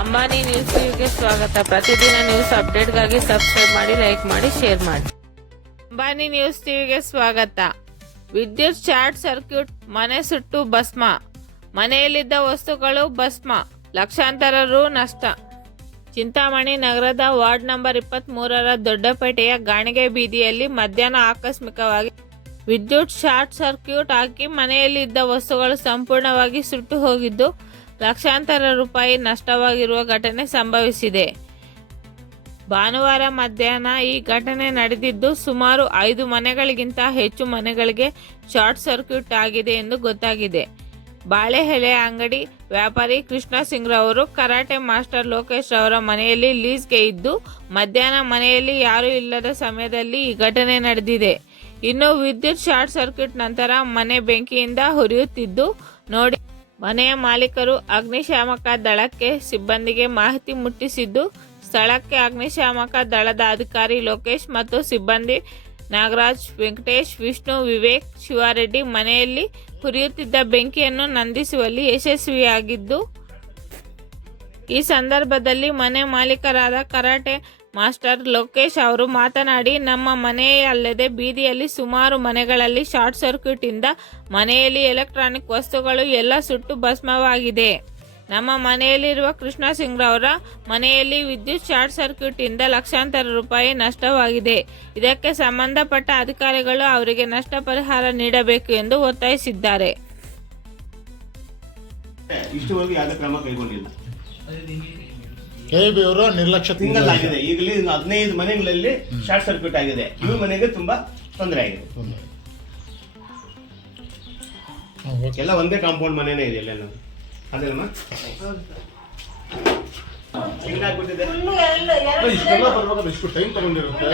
Ambani news ಟಿವಿಗೆ ಸ್ವಾಗತ. ಪ್ರತಿದಿನ ನ್ಯೂಸ್ ಅಪ್ಡೇಟ್ಗಾಗಿ ಸಬ್ಸ್ಕ್ರೈಬ್ ಮಾಡಿ, ಲೈಕ್ ಮಾಡಿ, ಶೇರ್ ಮಾಡಿ. ಅಂಬಾನಿ ನ್ಯೂಸ್ ಟಿವಿಗೆ ಸ್ವಾಗತ. ವಿದ್ಯುತ್ ಶಾರ್ಟ್ ಸರ್ಕ್ಯೂಟ್, ಮನೆ ಸುಟ್ಟು ಭಸ್ಮ, ಮನೆಯಲ್ಲಿದ್ದ ವಸ್ತುಗಳು ಭಸ್ಮ, ಲಕ್ಷಾಂತರ ರು ನಷ್ಟ. ಚಿಂತಾಮಣಿ ನಗರದ ವಾರ್ಡ್ ನಂಬರ್ 23ರ ದೊಡ್ಡಪೇಟೆಯ ಗಾಣಿಗೆ ಬೀದಿಯಲ್ಲಿ ಮಧ್ಯಾಹ್ನ ಆಕಸ್ಮಿಕವಾಗಿ ವಿದ್ಯುತ್ ಶಾರ್ಟ್ ಸರ್ಕ್ಯೂಟ್ ಆಗಿ ಮನೆಯಲ್ಲಿದ್ದ ವಸ್ತುಗಳು ಸಂಪೂರ್ಣವಾಗಿ ಸುಟ್ಟು ಹೋಗಿದ್ದು ಲಕ್ಷಾಂತರ ರೂಪಾಯಿ ನಷ್ಟವಾಗಿರುವ ಘಟನೆ ಸಂಭವಿಸಿದೆ. ಭಾನುವಾರ ಮಧ್ಯಾಹ್ನ ಈ ಘಟನೆ ನಡೆದಿದ್ದು ಸುಮಾರು 5 ಮನೆಗಳಿಗಿಂತ ಹೆಚ್ಚು ಮನೆಗಳಿಗೆ ಶಾರ್ಟ್ ಸರ್ಕ್ಯೂಟ್ ಆಗಿದೆ ಎಂದು ಗೊತ್ತಾಗಿದೆ. ಬಾಳೆಎಲೆ ಅಂಗಡಿ ವ್ಯಾಪಾರಿ ಕೃಷ್ಣ ಸಿಂಗ್ ರವರು ಕರಾಟೆ ಮಾಸ್ಟರ್ ಲೋಕೇಶ್ ರವರ ಮನೆಯಲ್ಲಿ ಲೀಸ್ಗೆ ಇದ್ದು ಮಧ್ಯಾಹ್ನ ಮನೆಯಲ್ಲಿ ಯಾರೂ ಇಲ್ಲದ ಸಮಯದಲ್ಲಿ ಈ ಘಟನೆ ನಡೆದಿದೆ. ಇನ್ನು ವಿದ್ಯುತ್ ಶಾರ್ಟ್ ಸರ್ಕ್ಯೂಟ್ ನಂತರ ಮನೆ ಬೆಂಕಿಯಿಂದ ಹುರಿಯುತ್ತಿದ್ದು ನೋಡಿ ಮನೆಯ ಮಾಲೀಕರು ಅಗ್ನಿಶಾಮಕ ದಳಕ್ಕೆ ಸಿಬ್ಬಂದಿಗೆ ಮಾಹಿತಿ ಮುಟ್ಟಿಸಿದ್ದು ಸ್ಥಳಕ್ಕೆ ಅಗ್ನಿಶಾಮಕ ದಳದ ಅಧಿಕಾರಿ ಲೋಕೇಶ್ ಮತ್ತು ಸಿಬ್ಬಂದಿ ನಾಗರಾಜ್, ವೆಂಕಟೇಶ್, ವಿಷ್ಣು, ವಿವೇಕ್, ಶಿವಾರೆಡ್ಡಿ ಮನೆಯಲ್ಲಿ ಹುರಿಯುತ್ತಿದ್ದ ಬೆಂಕಿಯನ್ನು ನಂದಿಸುವಲ್ಲಿ ಯಶಸ್ವಿಯಾಗಿದ್ದು ಈ ಸಂದರ್ಭದಲ್ಲಿ ಮನೆ ಮಾಲೀಕರಾದ ಕರಾಟೆ ಮಾಸ್ಟರ್ ಲೋಕೇಶ್ ಅವರು ಮಾತನಾಡಿ, ನಮ್ಮ ಮನೆಯೇ ಅಲ್ಲದೆ ಬೀದಿಯಲ್ಲಿ ಸುಮಾರು ಮನೆಗಳಲ್ಲಿ ಶಾರ್ಟ್ ಸರ್ಕ್ಯೂಟ್ ಇಂದ ಮನೆಯಲ್ಲಿ ಎಲೆಕ್ಟ್ರಾನಿಕ್ ವಸ್ತುಗಳು ಎಲ್ಲ ಸುಟ್ಟು ಭಸ್ಮವಾಗಿದೆ. ನಮ್ಮ ಮನೆಯಲ್ಲಿರುವ ಕೃಷ್ಣ ಸಿಂಗ್ ರವರ ಮನೆಯಲ್ಲಿ ವಿದ್ಯುತ್ ಶಾರ್ಟ್ ಸರ್ಕ್ಯೂಟ್ ಇಂದ ಲಕ್ಷಾಂತರ ರೂಪಾಯಿ ನಷ್ಟವಾಗಿದೆ. ಇದಕ್ಕೆ ಸಂಬಂಧಪಟ್ಟ ಅಧಿಕಾರಿಗಳು ಅವರಿಗೆ ನಷ್ಟ ಪರಿಹಾರ ನೀಡಬೇಕು ಎಂದು ಒತ್ತಾಯಿಸಿದ್ದಾರೆ. ಇಷ್ಟುವರೆಗೂ ಯಾವುದೇ ಕ್ರಮ ಕೈಗೊಂಡಿಲ್ಲ. ಕೆಬಿ ಅವರು ನಿರ್ಲಕ್ಷ್ಯ ಆಗಿದೆ. ಈಗಲೇ 15 ಮನೆಗಳಲ್ಲಿ ಶಾರ್ಟ್ ಸರ್ಕ್ಯೂಟ್ ಆಗಿದೆ. ಇವ್ರ ಮನೆಗೆ ತುಂಬಾ ತೊಂದರೆ ಆಗಿದೆ. ಎಲ್ಲ ಒಂದೇ ಕಾಂಪೌಂಡ್ ಮನೆನೇ ಇದೆ ಎಲ್ಲ. ಅದಲ್ಲಮ್ಮ ಹಿಂಗಾಗ್ಬಿಟ್ಟಿದೆ. ಇಷ್ಟೆಲ್ಲ ಬರ್ಬೇಕಾದ್ರೆ ಇಷ್ಟು ಟೈಮ್ ತಗೊಂಡಿರುತ್ತೆ.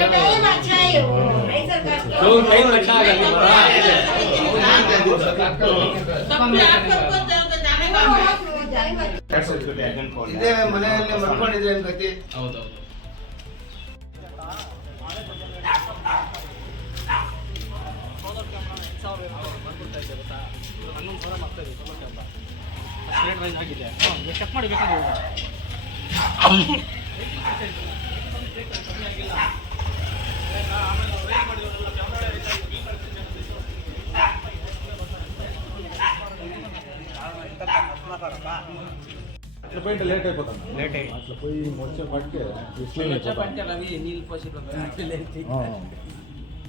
ಇದೇ ಮನೆಯಲ್ಲಿ ಮಲ್ಕೊಂಡಿದ್ರೆ ಏನ್ ಗತಿ? ಚೆಕ್ ಮಾಡಿ ಬೇಕಾದ್ರೆ లేట్ అయిపోతాను. అట్లా పోయి వచ్చే పట్టుకే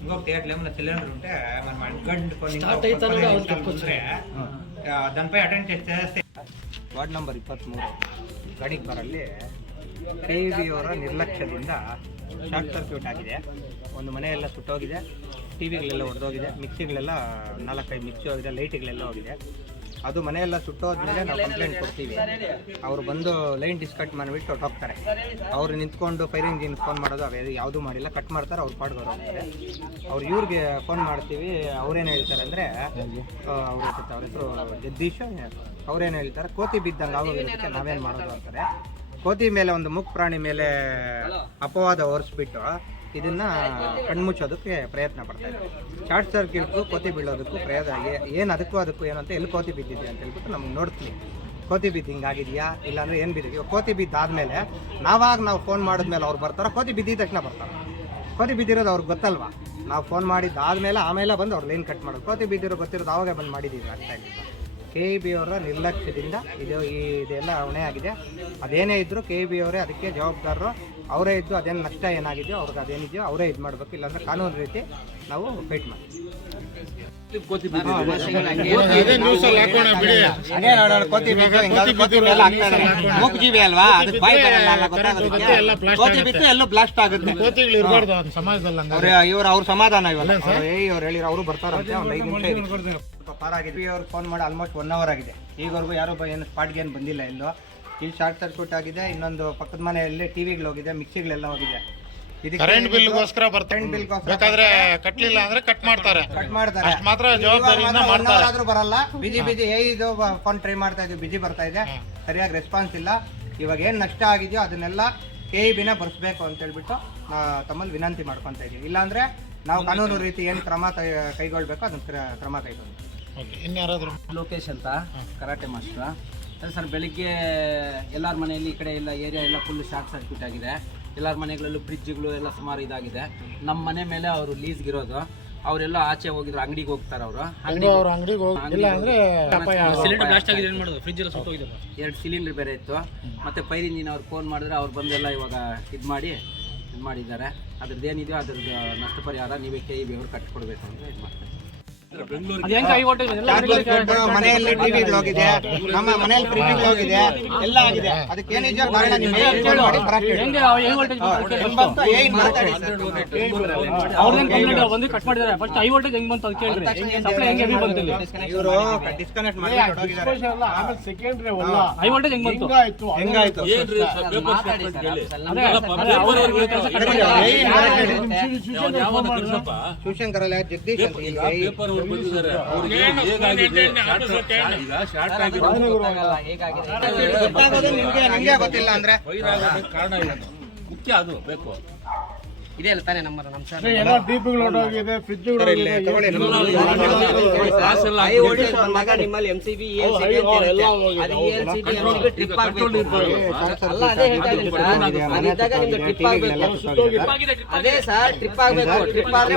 ఇంకొకటి ఎట్లా ఏమన్నా సిలిండర్ ఉంటే మనం అడ్గంటుకొని దానిపై అటెండ్ చేస్తే ವಾರ್ಡ್ ನಂಬರ್ 23 ಗಣಿಕರಲ್ಲಿ KEB ಅವರ ನಿರ್ಲಕ್ಷ್ಯದಿಂದ ಶಾರ್ಟ್ ಸರ್ಕ್ಯೂಟ್ ಆಗಿದೆ. ಒಂದು ಮನೆಯೆಲ್ಲ ಸುಟ್ಟೋಗಿದೆ, ಟಿವಿಗಳೆಲ್ಲ ಹೊಡೆದೋಗಿದೆ, ಮಿಕ್ಸಿಗಳೆಲ್ಲ 4-5 ಮಿಕ್ಸಿ ಹೋಗಿದೆ, ಲೈಟ್ಗಳೆಲ್ಲ ಹೋಗಿದೆ. ಅದು ಮನೆಯೆಲ್ಲ ಸುಟ್ಟೋದ್ಮೇಲೆ ನಾವು ಕಂಪ್ಲೇಂಟ್ ಕೊಡ್ತೀವಿ. ಅವರು ಬಂದು ಲೈನ್ ಡಿಸ್ಕಟ್ ಮಾಡಿಬಿಟ್ಟು ಹೊರಟೋಗ್ತಾರೆ. ಅವರು ನಿಂತ್ಕೊಂಡು ಫೈರ್ ಇಂಜಿನ್ ಫೋನ್ ಮಾಡೋದು ಅವೆಲ್ಲ ಯಾವುದೂ ಮಾಡಿಲ್ಲ, ಕಟ್ ಮಾಡ್ತಾರೆ, ಅವ್ರು ಪಾಡ್ಗೋರು ಹೋಗ್ತಾರೆ. ಅವ್ರು ಇವ್ರಿಗೆ ಫೋನ್ ಮಾಡ್ತೀವಿ, ಅವ್ರೇನು ಹೇಳ್ತಾರೆ ಅಂದರೆ ಅವ್ರ ಹೆಸರು ಜಗದೀಶ್, ಅವ್ರೇನು ಹೇಳ್ತಾರೆ ಕೋತಿ ಬಿದ್ದಂಗೆ ಆಗೋಗಿರುತ್ತೆ, ನಾವೇನು ಮಾಡೋದು ಅಂತಾರೆ. ಕೋತಿ ಮೇಲೆ ಒಂದು ಮುಖ ಪ್ರಾಣಿ ಮೇಲೆ ಅಪವಾದ ಹೊರಿಸ್ಬಿಟ್ಟು ಇದನ್ನ ಕಣ್ಮುಚ್ಚೋದಕ್ಕೆ ಪ್ರಯತ್ನ ಪಡ್ತಾ ಇದ್ದಾರೆ. ಶಾರ್ಟ್ ಸರ್ಕ್ಯೂಟ್ಗೂ ಕೋತಿ ಬೀಳೋದಕ್ಕೂ ಪ್ರಯತ್ನ ಏನು ಅದಕ್ಕೂ ಏನಂತ ಎಲ್ಲಿ ಕೋತಿ ಬಿದ್ದಿದೆ ಅಂತ ಹೇಳ್ಬಿಟ್ಟು ನಮ್ಗೆ ನೋಡ್ತೀವಿ. ಕೋತಿ ಬಿದ್ದು ಹಿಂಗಾಗಿದೆಯಾ ಇಲ್ಲಾಂದ್ರೆ ಏನು ಬಿದ್ದಿದೆಯೋ. ಕೋತಿ ಬಿದ್ದಾದ್ಮೇಲೆ ನಾವು ಫೋನ್ ಮಾಡಿದ್ಮೇಲೆ ಅವ್ರು ಬರ್ತಾರೆ, ಕೋತಿ ಬಿದ್ದಿದ ತಕ್ಷಣ ಬರ್ತಾರೆ. ಕೋತಿ ಬಿದ್ದಿರೋದು ಅವ್ರಿಗೆ ಗೊತ್ತಲ್ವಾ, ನಾವು ಫೋನ್ ಮಾಡಿದ್ದಾದ್ಮೇಲೆ ಆಮೇಲೆ ಬಂದು ಅವ್ರು ಲೈನ್ ಕಟ್ ಮಾಡೋದು. ಕೋತಿ ಬಿದ್ದಿರೋ ಗೊತ್ತಿರೋದು ಆವಾಗ ಬಂದು ಮಾಡಿದ್ದೀವಿ ಅಂತ ಹೇಳಿಲ್ಲ. KEB ಅವರ ನಿರ್ಲಕ್ಷ್ಯದಿಂದ ಇದೆಲ್ಲ ಹೊಣೆ ಆಗಿದೆ. ಅದೇನೇ ಇದ್ದರೂ KEB ಅವರೇ ಅದಕ್ಕೆ ಜವಾಬ್ದಾರರು, ಅವರೇ ಇದ್ದು ಅದೇನು ನಷ್ಟ ಏನಾಗಿದೆಯೋ ಅವ್ರಿಗೆ ಅದೇನಿದೆಯೋ ಅವರೇ ಇದು ಮಾಡಬೇಕು, ಇಲ್ಲಾಂದ್ರೆ ಕಾನೂನು ರೀತಿ ನಾವು ಫೈಟ್ ಮಾಡ್ತೀವಿ. ಕೋತಿ ಮೂಗ್ಜೀವಿ ಅಲ್ವಾ, ಅದಕ್ಕೆ ಬಾಯಿ ಬರಲ್ಲ, ಕೋತಿ ಬಿದ್ದು ಎಲ್ಲೂ ಬ್ಲಾಸ್ಟ್ ಆಗುತ್ತೆ. ಇವರು ಅವ್ರ ಸಮಾಧಾನ ಇವಾಗ ಅವ್ರು ಹೇಳಿರೋ ಅವರು ಬರ್ತಾರಂತೆ. ಒಂದು 5 ನಿಮಿಷ ಪಾರಾಗಿದ್ವಿ. ಅವ್ರಿಗೆ ಫೋನ್ ಮಾಡಿ ಆಲ್ಮೋಸ್ಟ್ 1 hour ಆಗಿದೆ. ಈವರೆಗೂ ಯಾರು ಏನು ಸ್ಪಾಟ್ಗೆ ಏನು ಬಂದಿಲ್ಲ. ಎಲ್ಲೋ ಇಲ್ಲಿ ಶಾರ್ಟ್ ಸರ್ಕ್ಯೂಟ್ ಆಗಿದೆ. ಇನ್ನೊಂದು ಪಕ್ಕದ ಮನೆಯಲ್ಲಿ ಟಿವಿಗಳು ಹೋಗಿದೆ, ಮಿಕ್ಸಿಗಳೆಲ್ಲ ಹೋಗಿದೆ. ಕರೆಂಟ್ ಬಿಲ್ಗೋಸ್ಕರ ಬೇಕಾದ್ರೆ ಕಟ್ಲಿಲ್ಲ ಅಂದ್ರೆ ಕಟ್ ಮಾಡ್ತಾರೆ. ಮಾತ್ರ ಜವಾಬ್ದಾರಿಯಿಂದ ಮಾಡ್ತಾರೆ. ಆದ್ರೂ ಬರಲ್ಲ. ಬಿಜಿ ಇದು ಫೋನ್ ಟ್ರೈ ಮಾಡ್ತಾ ಇದ್ವಿ, ಬಿಜಿ ಬರ್ತಾ ಇದೆ, ಸರಿಯಾಗಿ ರೆಸ್ಪಾನ್ಸ್ ಇಲ್ಲ. ಇವಾಗ ಏನು ನಷ್ಟ ಆಗಿದೆಯೋ ಅದನ್ನೆಲ್ಲ KEBನ ಬರ್ಸ್ಬೇಕು ಅಂತ ಹೇಳ್ಬಿಟ್ಟು ತಮ್ಮಲ್ಲಿ ವಿನಂತಿ ಮಾಡ್ಕೊತಾ ಇದೀವಿ. ಇಲ್ಲಾಂದ್ರೆ ನಾವು ಕಾನೂನು ರೀತಿ ಏನು ಕ್ರಮ ಕೈಗೊಳ್ಬೇಕು ಅದನ್ನ ಕ್ರಮ ಕೈಗೊಳ್ತೀವಿ. ಇನ್ಯಾರಾದ್ರೂ ಲೋಕೇಶ್ ಅಂತ ಕರಾಟೆ ಮಾಸ್ಟರ್. ಸರ್ ಬೆಳಿಗ್ಗೆ ಎಲ್ಲರ ಮನೆಯಲ್ಲಿ ಈ ಕಡೆ ಎಲ್ಲ ಏರಿಯಾ ಎಲ್ಲ ಫುಲ್ ಶಾರ್ಟ್ ಸರ್ಕ್ಯೂಟ್ ಆಗಿದೆ. ಎಲ್ಲರ ಮನೆಗಳಲ್ಲೂ ಫ್ರಿಜ್ಗಳು ಎಲ್ಲ ಸುಮಾರು ಇದಾಗಿದೆ. ನಮ್ಮ ಮನೆ ಮೇಲೆ ಅವರು ಲೀಸ್ಗಿರೋದು, ಅವರೆಲ್ಲ ಆಚೆ ಹೋಗಿದ್ರು, ಅಂಗಡಿಗೆ ಹೋಗ್ತಾರೆ ಅವರು. ಎರಡು ಸಿಲಿಂಡರ್ ಬೇರೆ ಇತ್ತು. ಮತ್ತೆ ಫೈರ್ ಇಂಜಿನ್ ಅವ್ರು ಫೋನ್ ಮಾಡಿದ್ರೆ ಅವ್ರು ಬಂದೆಲ್ಲ ಇವಾಗ ಇದು ಮಾಡಿದ್ದಾರೆ. ಅದ್ರದ್ದು ಏನಿದೆಯೋ ಅದ್ರದ್ದು ನಷ್ಟ ಪರಿಹಾರ ನೀವೇ KEB ಅವ್ರು ಕಟ್ಕೊಡ್ಬೇಕು ಅಂತ ಇದು ಮಾಡ್ತಾರೆ. ಮನೆಯಲ್ಲಿ ಟಿವಿ ಹೋಗಿದೆ, ನಮ್ಮ ಮನೆಯಲ್ಲಿ ಫ್ರಿಜ್ ಹೋಗಿದೆ, ಎಲ್ಲ ಆಗಿದೆ. ಅದಕ್ಕೆ ಏನಿದೆ ಕಾರಣ ನೀವು ಹೇಳಿ ಮಾಡಿ ಬರಕ್ಕೆ ಹೇಳಿ. ಇವರು ಡಿಸ್ಕನೆಕ್ಟ್ ಮಾಡಿ ಹೆಂಗಾಯ್ತು ಶಿವಶಂಕರ್ ಜಗದೀಶ್ ನಿಮ್ಗೆ ಗೊತ್ತಿಲ್ಲ ಅಂದ್ರೆ ಕಾರಣ ಏನು ಮುಖ್ಯ ಅದು ಬೇಕು. ಇದೆ ಅಲ್ಲ ತಾನೇ ನಮ್ಮ ಸರ್ ನಿಮ್ಮಲ್ಲಿ MCB ಅದೇ ಸರ್ ಟ್ರಿಪ್ ಆಗಬೇಕು. ಟ್ರಿಪ್ ಆಗದೆ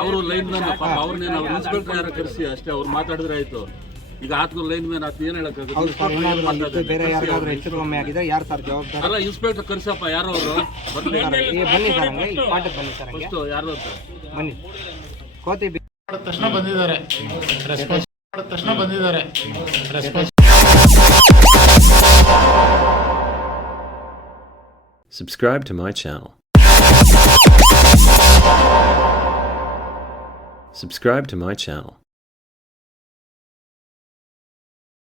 ಅವರು ಲೈನ್ ಮ್ಯಾನ್ ಅವ್ರನ್ನೇ ನಾವು ಇನ್ಸ್ಪೆಕ್ಟರ್ ಯಾರು ಕರೆಸಿ ಅಷ್ಟೇ ಅವ್ರು ಮಾತಾಡಿದ್ರೆ ಆಯ್ತು. ಈಗ ಆತ್ಮ ಲೈನ್ ಮ್ಯಾನ್ ಆತ ಏನ್ ಹೇಳಕ್ಕಾಗುತ್ತೆ? ಬೇರೆ ಯಾರಿಗಾದ್ರೂ ಹೆಚ್ಚು ಕಮ್ಮಿ ಆಗಿದ್ರೆ ಯಾರು ಸರ್ ಜವಾಬ್ದಾರಿ? ಅಲ್ಲ ಇನ್ಸ್ಪೆಕ್ಟರ್ ಕರ್ಸಪ್ಪ ಯಾರೋ ಅವರು ಬನ್ನಿ ಸರ್, ಬನ್ನಿ ಸರ್, ಫಸ್ಟ್ ಯಾರು ಅಂತ ಬನ್ನಿ. ಕೋತಿ ತಕ್ಷಣ ಬಂದಿದ್ದಾರೆ Subscribe to my channel. Subscribe to my channel.